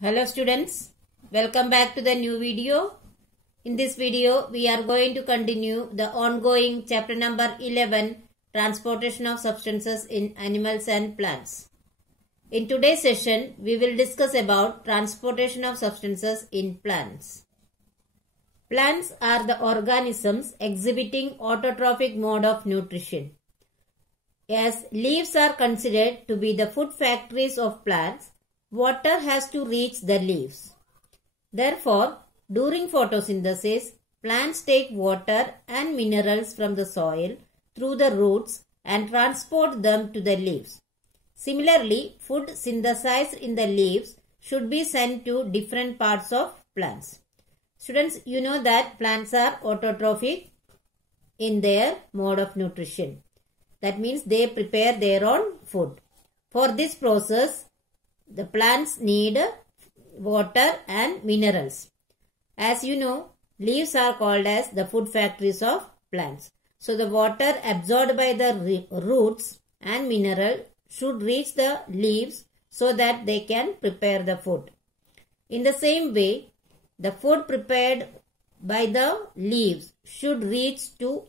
Hello students, welcome back to the new video. In this video, we are going to continue the ongoing chapter number 11, Transportation of Substances in Animals and Plants. In today's session, we will discuss about transportation of substances in plants. Plants are the organisms exhibiting autotrophic mode of nutrition. As leaves are considered to be the food factories of plants, water has to reach the leaves. Therefore, during photosynthesis, plants take water and minerals from the soil through the roots and transport them to the leaves. Similarly, food synthesized in the leaves should be sent to different parts of plants. Students, you know that plants are autotrophic in their mode of nutrition. That means they prepare their own food. For this process, the plants need water and minerals. As you know, leaves are called as the food factories of plants. So, the water absorbed by the roots and mineral should reach the leaves so that they can prepare the food. In the same way, the food prepared by the leaves should reach to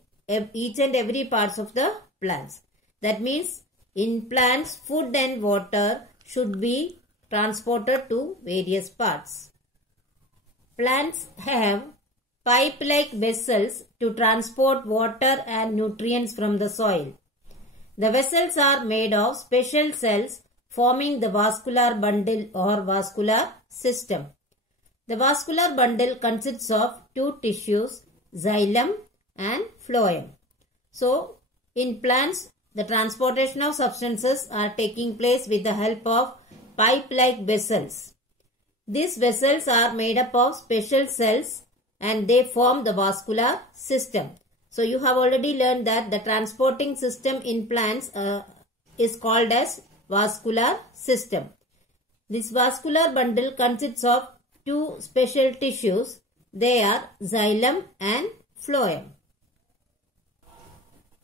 each and every parts of the plants. That means in plants, food and water should be transported to various parts. Plants have pipe-like vessels to transport water and nutrients from the soil. The vessels are made of special cells forming the vascular bundle or vascular system. The vascular bundle consists of two tissues, xylem and phloem. So, in plants, the transportation of substances are taking place with the help of pipe-like vessels. These vessels are made up of special cells and they form the vascular system. So, you have already learned that the transporting system in plants is called as vascular system. This vascular bundle consists of two special tissues. They are xylem and phloem.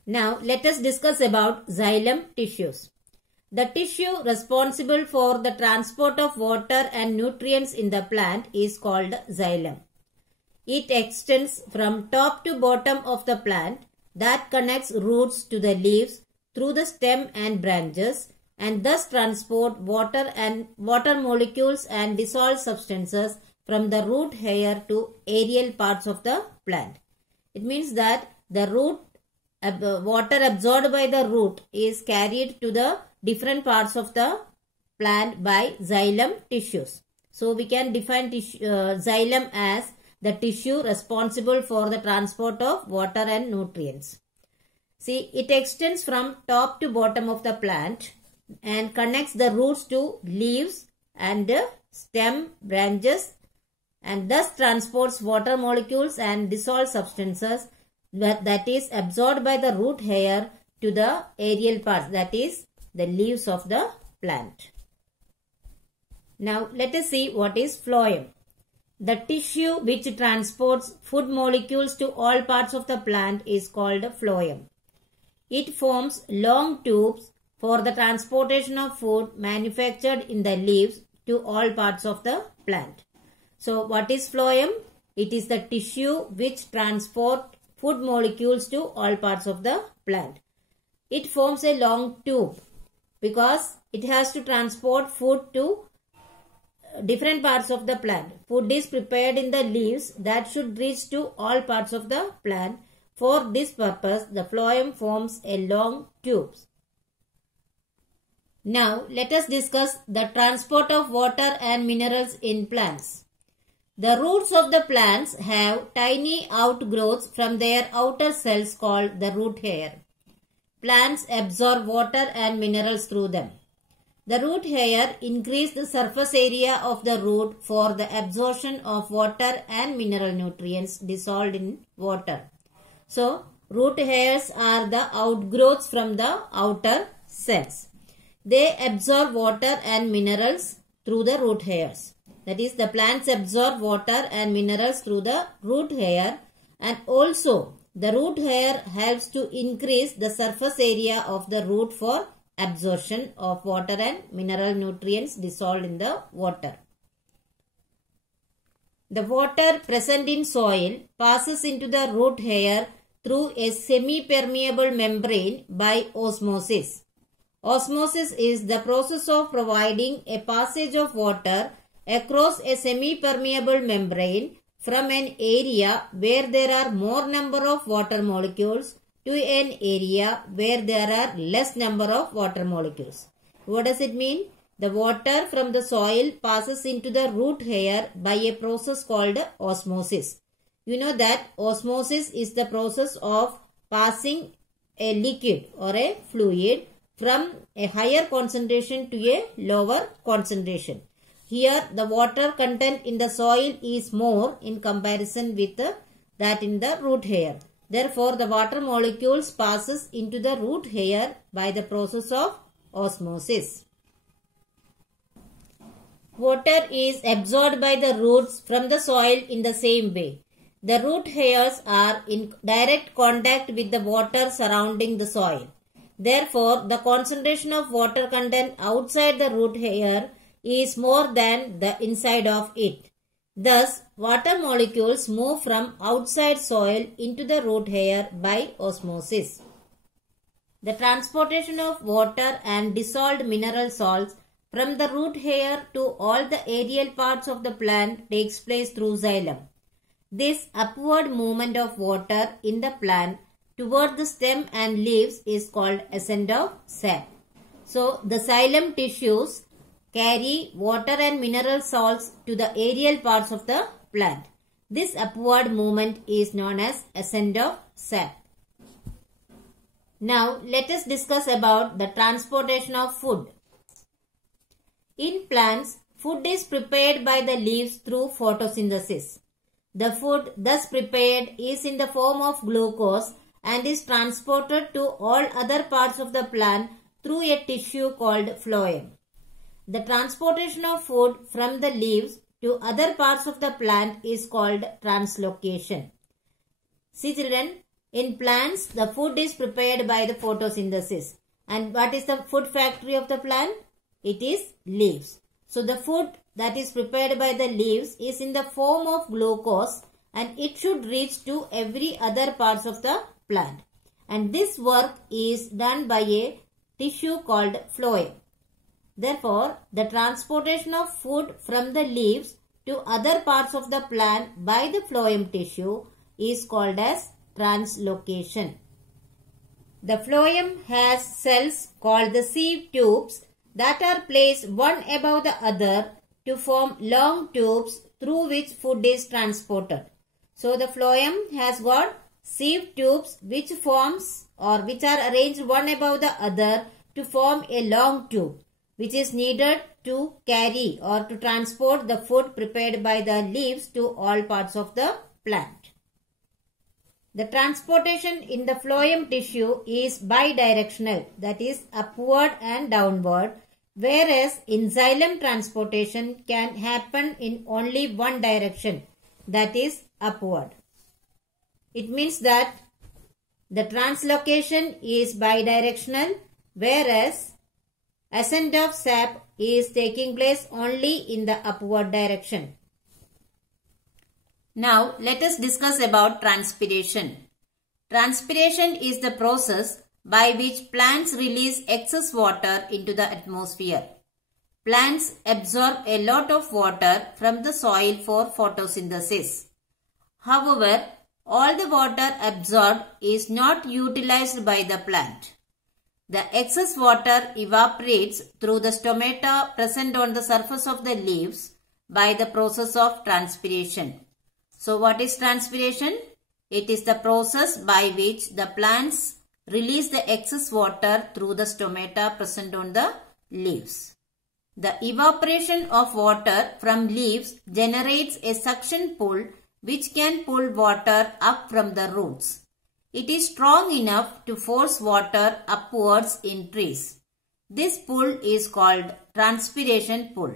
Now, let us discuss about xylem tissues. The tissue responsible for the transport of water and nutrients in the plant is called xylem. It extends from top to bottom of the plant that connects roots to the leaves through the stem and branches and thus transport water molecules and dissolved substances from the root hair to aerial parts of the plant. It means that the water absorbed by the root is carried to the different parts of the plant by xylem tissues. So, we can define xylem as the tissue responsible for the transport of water and nutrients. See, it extends from top to bottom of the plant and connects the roots to leaves and stem, branches, and thus transports water molecules and dissolved substances that is absorbed by the root hair to the aerial parts, that is the leaves of the plant. Now, let us see what is phloem. The tissue which transports food molecules to all parts of the plant is called phloem. It forms long tubes for the transportation of food manufactured in the leaves to all parts of the plant. So, what is phloem? It is the tissue which transports food molecules to all parts of the plant. It forms a long tube because it has to transport food to different parts of the plant. Food is prepared in the leaves that should reach to all parts of the plant. For this purpose, the phloem forms a long tube. Now, let us discuss the transport of water and minerals in plants. The roots of the plants have tiny outgrowths from their outer cells called the root hair. Plants absorb water and minerals through them. The root hair increases the surface area of the root for the absorption of water and mineral nutrients dissolved in water. So, root hairs are the outgrowths from the outer cells. They absorb water and minerals through the root hairs. That is, the plants absorb water and minerals through the root hair, and also the root hair helps to increase the surface area of the root for absorption of water and mineral nutrients dissolved in the water. The water present in soil passes into the root hair through a semi-permeable membrane by osmosis. Osmosis is the process of providing a passage of water across a semi-permeable membrane from an area where there are more number of water molecules to an area where there are less number of water molecules. What does it mean? The water from the soil passes into the root hair by a process called osmosis. You know that osmosis is the process of passing a liquid or a fluid from a higher concentration to a lower concentration. Here the water content in the soil is more in comparison with that in the root hair. Therefore, the water molecules passes into the root hair by the process of osmosis. Water is absorbed by the roots from the soil in the same way. The root hairs are in direct contact with the water surrounding the soil. Therefore, the concentration of water content outside the root hair is more than the inside of it. Thus, water molecules move from outside soil into the root hair by osmosis. The transportation of water and dissolved mineral salts from the root hair to all the aerial parts of the plant takes place through xylem. This upward movement of water in the plant toward the stem and leaves is called ascent of sap. So, the xylem tissues carry water and mineral salts to the aerial parts of the plant. This upward movement is known as ascent of sap. Now, let us discuss about the transportation of food. In plants, food is prepared by the leaves through photosynthesis. The food thus prepared is in the form of glucose and is transported to all other parts of the plant through a tissue called phloem. The transportation of food from the leaves to other parts of the plant is called translocation. See children, in plants the food is prepared by the photosynthesis. And what is the food factory of the plant? It is leaves. So the food that is prepared by the leaves is in the form of glucose and it should reach to every other parts of the plant. And this work is done by a tissue called phloem. Therefore, the transportation of food from the leaves to other parts of the plant by the phloem tissue is called as translocation. The phloem has cells called the sieve tubes that are placed one above the other to form long tubes through which food is transported. So, the phloem has got sieve tubes which are arranged one above the other to form a long tube, which is needed to carry or to transport the food prepared by the leaves to all parts of the plant. The transportation in the phloem tissue is bidirectional, that is upward and downward, whereas in xylem transportation can happen in only one direction, that is upward. It means that the translocation is bidirectional, whereas ascent of sap is taking place only in the upward direction. Now, let us discuss about transpiration. Transpiration is the process by which plants release excess water into the atmosphere. Plants absorb a lot of water from the soil for photosynthesis. However, all the water absorbed is not utilized by the plant. The excess water evaporates through the stomata present on the surface of the leaves by the process of transpiration. So, what is transpiration? It is the process by which the plants release the excess water through the stomata present on the leaves. The evaporation of water from leaves generates a suction pull which can pull water up from the roots. It is strong enough to force water upwards in trees. This pull is called transpiration pull.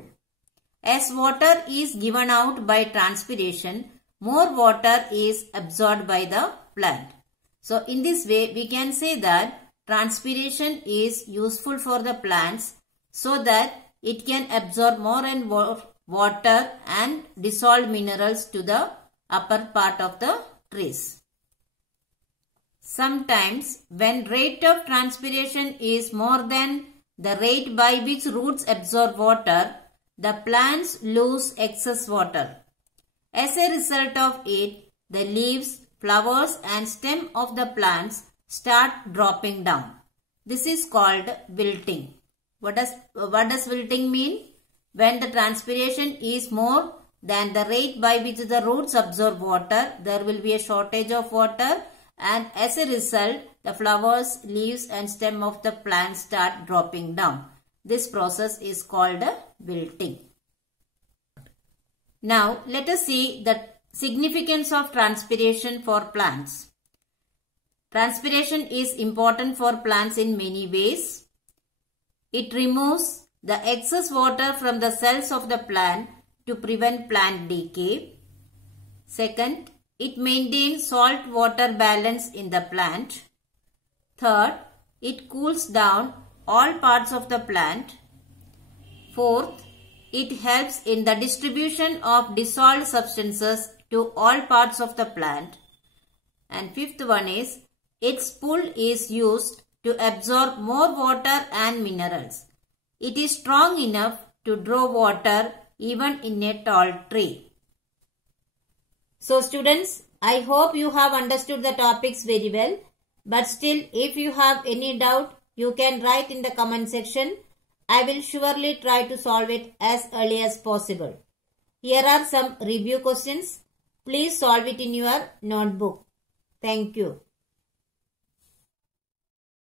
As water is given out by transpiration, more water is absorbed by the plant. So, in this way, we can say that transpiration is useful for the plants so that it can absorb more and more water and dissolved minerals to the upper part of the trees. Sometimes when rate of transpiration is more than the rate by which roots absorb water, the plants lose excess water. As a result of it, the leaves, flowers and stem of the plants start dropping down. This is called wilting. What does wilting mean? When the transpiration is more than the rate by which the roots absorb water, there will be a shortage of water, and as a result, the flowers, leaves and stem of the plant start dropping down. This process is called wilting. Now, let us see the significance of transpiration for plants. Transpiration is important for plants in many ways. It removes the excess water from the cells of the plant to prevent plant decay. Second, it maintains salt-water balance in the plant. Third, it cools down all parts of the plant. Fourth, it helps in the distribution of dissolved substances to all parts of the plant. And fifth one is, its pull is used to absorb more water and minerals. It is strong enough to draw water even in a tall tree. So students, I hope you have understood the topics very well. But still, if you have any doubt, you can write in the comment section. I will surely try to solve it as early as possible. Here are some review questions. Please solve it in your notebook. Thank you.